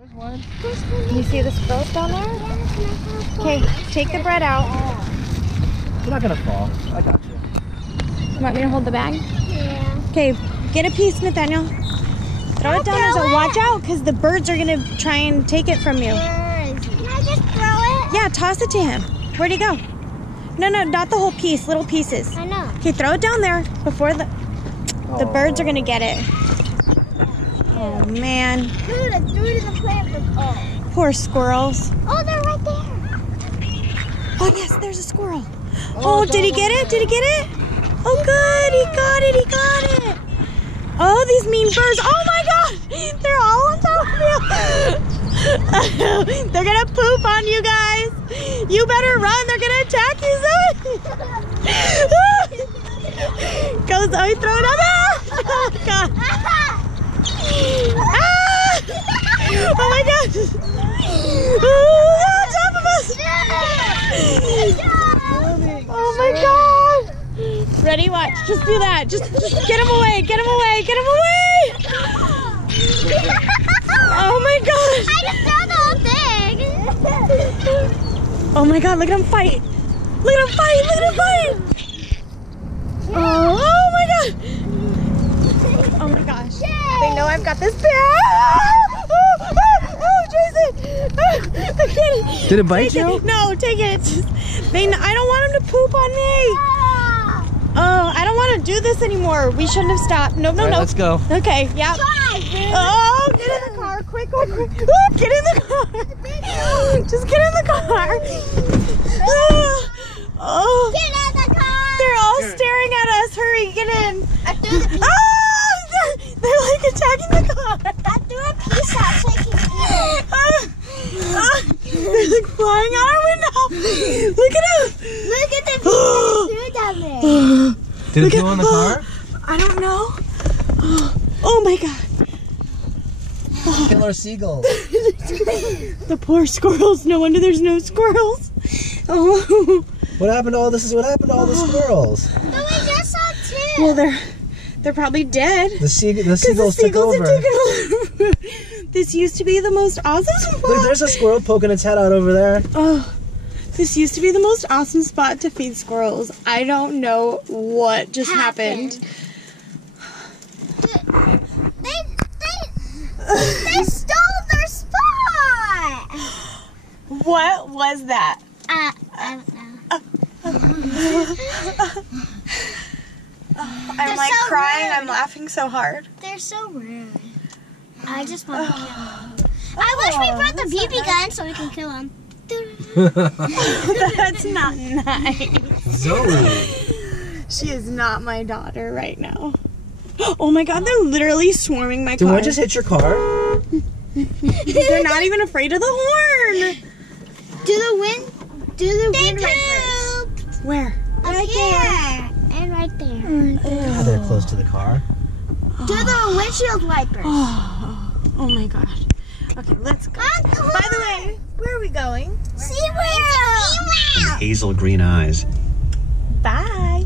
There's one. You see the squirrels down there? Okay, take the bread out. You're not gonna fall. I got you. You want me to hold the bag? Yeah. Okay, get a piece, Nathaniel. Throw it down there, so watch out, because the birds are gonna try and take it from you. Can I just throw it? Yeah, toss it to him. Where'd he go? No, not the whole piece, little pieces. I know. Okay, throw it down there before the birds are gonna get it. Oh man. Dude, I threw it in the plant. Oh. Poor squirrels. Oh, they're right there. Oh yes, there's a squirrel. Oh, did he get it? Did he get it? Oh good, he got it, he got it. Oh, these mean birds. Oh my god, they're all on top of you. They're gonna poop on you guys. You better run, they're gonna attack you, Zoe. Go Zoe, throw it up. Oh god. Ah! Oh my gosh! Oh, on top of us! Oh my god! Ready? Watch. Just do that. Just get him away. Get him away. Get him away! Oh my gosh! I just threw the whole thing. Oh my god! Look at him fight! Look at him fight! Look at him fight! Oh my god! Oh my gosh! They know I've got this bag. Oh, Jason! The kitty. Did it bite you? No, take it. It's just, I don't want him to poop on me. Oh, I don't want to do this anymore. We shouldn't have stopped. No. Right, let's go. Okay, yeah. Oh, get in the car, quick. Oh, get in the car. Just get in the car. Oh. Get in the car. They're all staring at us. Hurry, get in. I threw the piece. They're like attacking the car. I threw a piece out so I can eat it. They're like flying out our window. Look at them. Look at the piece I threw down there. Did it go in the car? I don't know. Oh my god. Killer seagulls. The poor squirrels. No wonder there's no squirrels. Oh. What happened to all this? What happened to all the squirrels? But we just saw two. Well, they're probably dead. The seagulls took over. Have taken over. This used to be the most awesome spot. Look, there's a squirrel poking its head out over there. Oh, this used to be the most awesome spot to feed squirrels. I don't know what just happened. They stole their spot. What was that? I don't know. I'm like so crying. Rude. I'm laughing so hard. They're so rude. I just want to kill them. I wish we brought the BB gun so we can kill them. That's not nice. Zoe. She is not my daughter right now. Oh my god, they're literally swarming my car. Did one just hit your car? They're not even afraid of the horn. Do the wind wipers. Where? Right there. And right there. God, they're close to the car. Do the windshield wipers. Oh my gosh. Okay, let's go. By the way, where are we going? SeaWorld. Hazel green eyes. Bye.